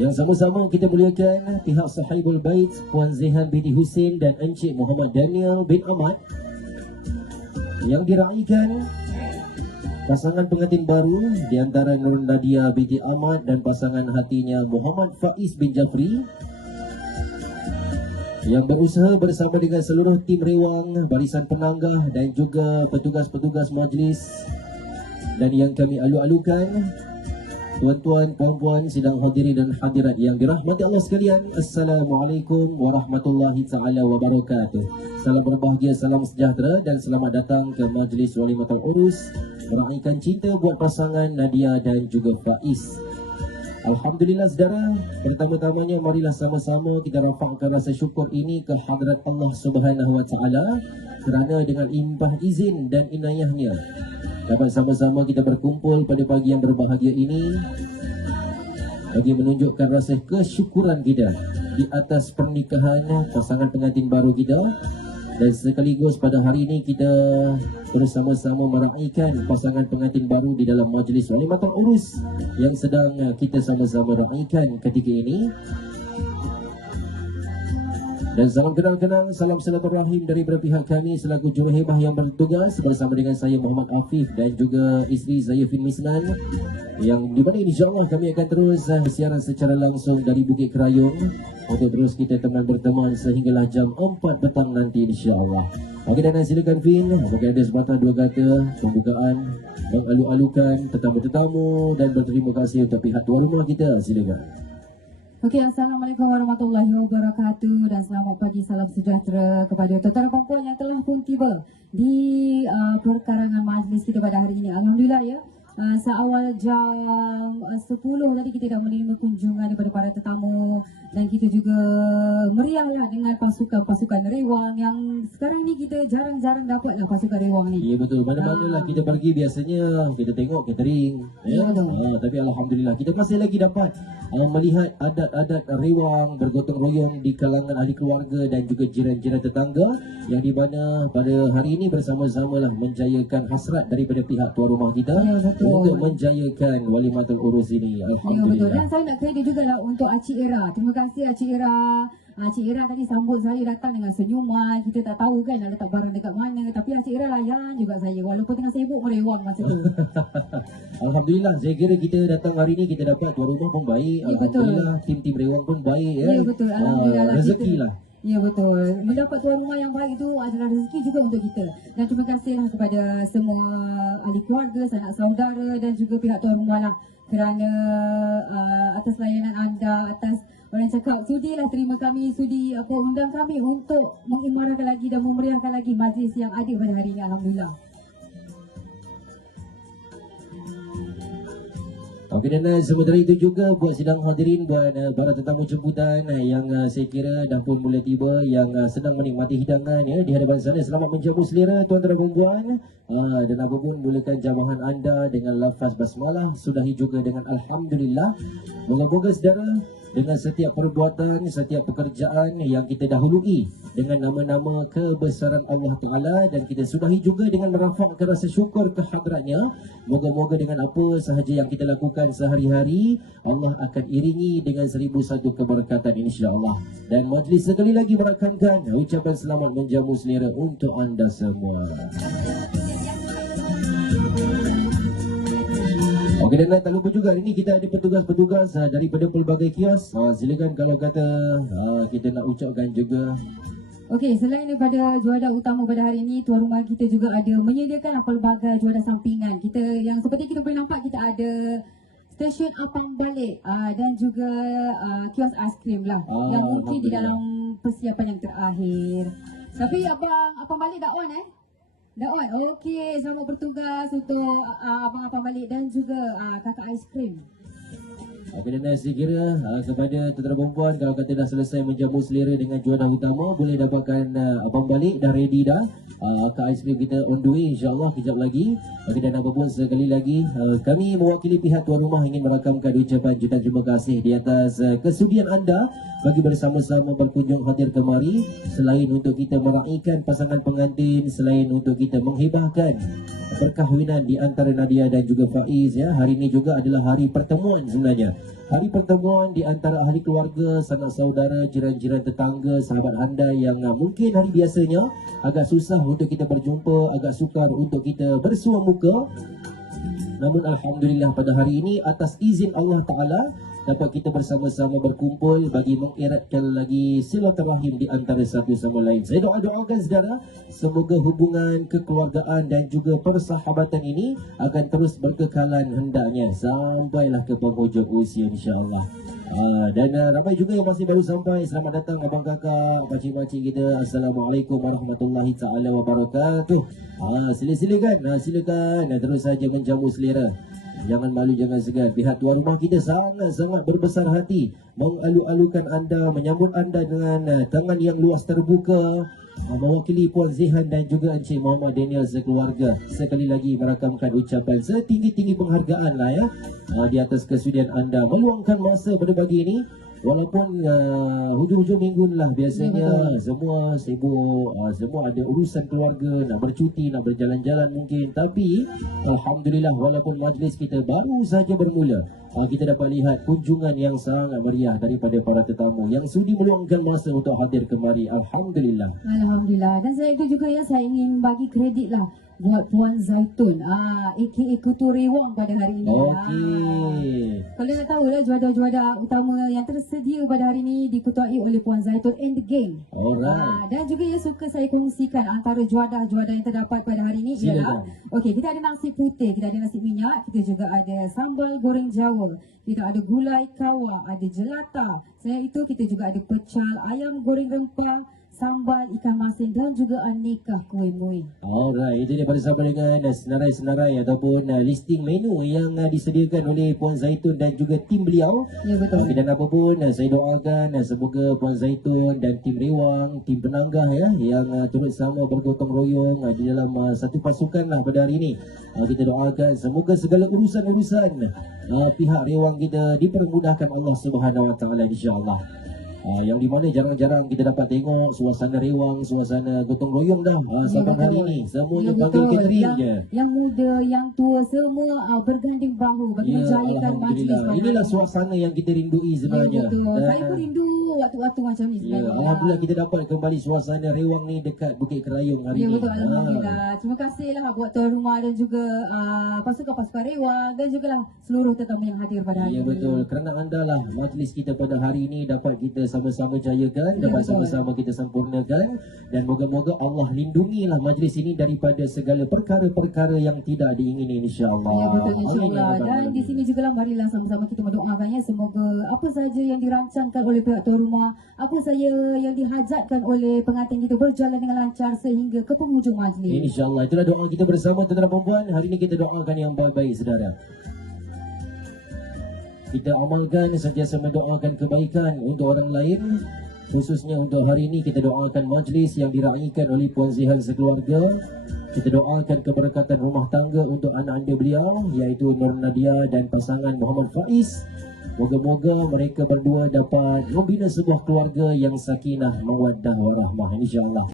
Yang sama-sama kita muliakan pihak Sahibul Bait Puan Zehan binti Husin dan Encik Muhammad Daniel bin Ahmad, yang diraikan pasangan pengantin baru di antara Nur Nadia binti Ahmad dan pasangan hatinya Muhammad Faiz bin Jafri, yang berusaha bersama dengan seluruh tim rewang, barisan penanggah dan juga petugas-petugas majlis, dan yang kami alu-alukan tuan-tuan, puan-puan, sidang hadirin dan hadirat yang dirahmati Allah sekalian. Assalamualaikum warahmatullahi taala wabarakatuh. Salam berbahagia, salam sejahtera dan selamat datang ke Majlis Walimatul Urus meraihkan cinta buat pasangan Nadia dan juga Faiz. Alhamdulillah saudara, pertama-tamanya marilah sama-sama kita rafakkan rasa syukur ini ke hadrat Allah Subhanahu wa taala kerana dengan limpah izin dan inayahnya dapat sama-sama kita berkumpul pada pagi yang berbahagia ini bagi menunjukkan rasa kesyukuran kita di atas pernikahan pasangan pengantin baru kita, dan sekaligus pada hari ini kita bersama-sama meraihkan pasangan pengantin baru di dalam majlis Walimatul Urus yang sedang kita sama-sama raihkan ketika ini. Dan salam kenal-kenal, salam silaturahim daripada pihak kami selaku juruhebah yang bertugas bersama dengan saya Muhammad Afif dan juga isteri saya Fin Misnan, yang di mana insya-Allah kami akan terus siaran secara langsung dari Bukit Kerayung untuk terus kita teman berteman sehinggalah jam 4 petang nanti insya-Allah. Okey, dan silakan Fin, mungkin ada sepatah dua kata pembukaan mengalu-alukan tetamu-tetamu dan berterima kasih untuk pihak tuan rumah kita, silakan. Okey, Assalamualaikum warahmatullahi wabarakatuh dan selamat pagi, salam sejahtera kepada tuan-tuan dan puan-puan yang telah pun tiba di perkarangan majlis kita pada hari ini. Alhamdulillah ya, seawal jam 10 tadi kita dah menerima kunjungan daripada para tetamu dan kita juga meriahlah dengan pasukan-pasukan rewang yang sekarang ni kita jarang-jarang dapatlah pasukan rewang ni. Ya betul, mana-mana lah kita pergi biasanya kita tengok catering ya, tapi Alhamdulillah kita masih lagi dapat melihat adat-adat rewang bergotong royong di kalangan ahli keluarga dan juga jiran-jiran tetangga yang di mana pada hari ini bersama-sama lah menjayakan hasrat daripada pihak tuan rumah kita untuk menjayakan Walimatul Urus ini. Alhamdulillah. Ya betul, dan saya nak kredit juga lah untuk Acik Era. Terima kasih Acik Era. Acik Era tadi sambut saya datang dengan senyuman. Kita tak tahu kan nak letak barang dekat mana, tapi Acik Era layan juga saya walaupun tengah sibuk merewang masa tu. Alhamdulillah, saya kira kita datang hari ini kita dapat tuan rumah pun baik. Ya, Alhamdulillah, tim-tim rewang pun baik ya. Ya betul, alhamdulillah. Rezeki lah. Ya betul, mendapat tuan rumah yang baik itu adalah rezeki juga untuk kita. Dan terima kasihlah kepada semua ahli keluarga, sanak saudara dan juga pihak tuan rumah lah kerana atas layanan anda, atas orang cakap sudilah terima kami, sudi undang kami untuk mengimarahkan lagi dan memeriahkan lagi majlis yang ada pada hari ini. Alhamdulillah. Okey, dan sementara itu juga buat sidang hadirin, buat para tetamu jemputan yang saya kira dah pun mula tiba, yang sedang menikmati hidangan ya di hadapan sana, selamat menjamu selera tuan-tuan dan puan-puan, dan apapun mulakan jamahan anda dengan lafaz basmalah, sudahi juga dengan alhamdulillah. Moga-moga saudara dengan setiap perbuatan, setiap pekerjaan yang kita dahului dengan nama-nama kebesaran Allah Ta'ala, dan kita sudahi juga dengan merafakkan rasa syukur ke hadratnya. Moga-moga dengan apa sahaja yang kita lakukan sehari-hari, Allah akan iringi dengan 1001 keberkatan insya-Allah. Dan majlis sekali lagi merakamkan ucapan selamat menjamu selera untuk anda semua. Okey, dan tak lupa juga hari ini kita ada petugas-petugas daripada pelbagai kios. Silakan kalau kata kita nak ucapkan juga. Okey, selain daripada juadah utama pada hari ini, tuan rumah kita juga ada menyediakan pelbagai juadah sampingan. Kita yang seperti kita boleh nampak, kita ada stesen Apam Balik dan juga kios aiskrim lah yang mungkin di dalam persiapan yang terakhir. Tapi Apam Balik dah on Dah on. Okey, selamat bertugas untuk abang-abang balik dan juga kakak aiskrim. Okey, dan saya kira kepada tuan-tuan perempuan, kalau kata dah selesai menjamu selera dengan juadah utama, boleh dapatkan abang balik dah ready dah. Kak aiskrim kita on the way insya-Allah kejap lagi. Okey, dan apapun sekali lagi kami mewakili pihak tuan rumah ingin merakamkan ucapan jutaan terima kasih di atas kesudian anda bagi bersama-sama berkunjung hadir kemari, selain untuk kita meraihkan pasangan pengantin, selain untuk kita menghibahkan perkahwinan di antara Nadia dan juga Faiz ya. Hari ini juga adalah hari pertemuan sebenarnya hari pertemuan di antara ahli keluarga, sanak saudara, jiran-jiran tetangga, sahabat anda yang mungkin hari biasanya agak susah untuk kita berjumpa, agak sukar untuk kita bersua muka. Namun alhamdulillah pada hari ini atas izin Allah Ta'ala dapat kita bersama-sama berkumpul bagi mengeratkan lagi silaturahim di antara satu sama lain. Saya doakan saudara, semoga hubungan kekeluargaan dan juga persahabatan ini akan terus berkekalan hendaknya sampailah ke penghujung usia insya-Allah. Dan ramai juga yang masih baru sampai. Selamat datang abang kakak, pakcik-pakcik kita. Assalamualaikum warahmatullahi taala wabarakatuh. Silakan, silakan. Terus saja menjamu selera. Jangan malu, jangan segan. Pihak tuan rumah kita sangat-sangat berbesar hati mengalu-alukan anda, menyambut anda dengan tangan yang luas terbuka, mewakili Puan Zihan dan juga Encik Muhammad Daniel sekeluarga. Sekali lagi merakamkan ucapan setinggi-tinggi penghargaan lah ya di atas kesudian anda meluangkan masa pada pagi ini. Walaupun hujung-hujung minggu lah biasanya semua sibuk, semua ada urusan keluarga, nak bercuti, nak berjalan-jalan mungkin. Tapi alhamdulillah walaupun majlis kita baru saja bermula, kita dapat lihat kunjungan yang sangat meriah daripada para tetamu yang sudi meluangkan masa untuk hadir kemari. Alhamdulillah. Alhamdulillah. Dan saya itu juga ya, saya ingin bagi kredit lah buat Puan Zaitun, aka Kutu Rewang pada hari ini. Okey. Kalau nak tahu lah, juada-juada utama yang tersedia pada hari ini diketuai oleh Puan Zaitun and the gang. Alright. Dan juga ya, suka saya kongsikan antara juada-juada yang terdapat pada hari ini ialah, okey, kita ada nasi putih, kita ada nasi minyak, kita juga ada sambal goreng Jawa, kita ada gulai kawah, ada jelata. Selain itu kita juga ada pecel ayam goreng rempah, sambal ikan masin dan juga aneka kuih muih. Alright, itu dia bersama dengan senarai-senarai ataupun listing menu yang disediakan oleh Puan Zaitun dan juga tim beliau. Ya, betul. Dan apa pun saya doakan semoga Puan Zaitun dan tim Rewang, tim penanggah ya yang turut sama bergotong royong di dalam satu pasukan lah pada hari ini. Kita doakan semoga segala urusan-urusan pihak Rewang kita dipermudahkan Allah Subhanahu Wa Taala insya-Allah. Yang di mana jarang-jarang kita dapat tengok suasana Rewang, suasana gotong royong dah sampai hari ini. Semuanya panggil catering je. Yang muda, yang tua semua berganding bahu bagi menjayakan majlis. Inilah suasana yang kita rindui sebenarnya. Ya, betul. Saya pun rindu waktu-waktu macam ni sebenarnya. Alhamdulillah kita dapat kembali suasana Rewang ni dekat Bukit Kerayung hari ni. Ya betul, alhamdulillah. Terima kasihlah buat tuan rumah dan juga pasukan-pasukan Rewang dan juga lah seluruh tetamu yang hadir pada hari ini. Ya betul, kerana anda lah majlis kita pada hari ini dapat kita sama-sama jayakan, dapat sama-sama kita sempurnakan, dan moga-moga Allah lindungilah majlis ini daripada segala perkara-perkara yang tidak diingini insya-Allah. Ya betul, insya-Allah. Dan di sini juga lah marilah sama-sama kita mendoakannya semoga apa saja yang dirancangkan oleh pihak tuan rumah, apa saja yang dihajatkan oleh pengantin kita berjalan dengan lancar sehingga ke penghujung majlis. Insya-Allah. Itulah doa kita bersama tuan-tuan dan puan-puan. Hari ini kita doakan yang baik-baik saudara. Kita amalkan sentiasa mendoakan kebaikan untuk orang lain. Khususnya untuk hari ini kita doakan majlis yang diraikan oleh Puan Zihan sekeluarga. Kita doakan keberkatan rumah tangga untuk anak-anak beliau iaitu Nur Nadia dan pasangan Muhammad Faiz. Moga-moga mereka berdua dapat membina sebuah keluarga yang sakinah, mawaddah warahmah insya-Allah.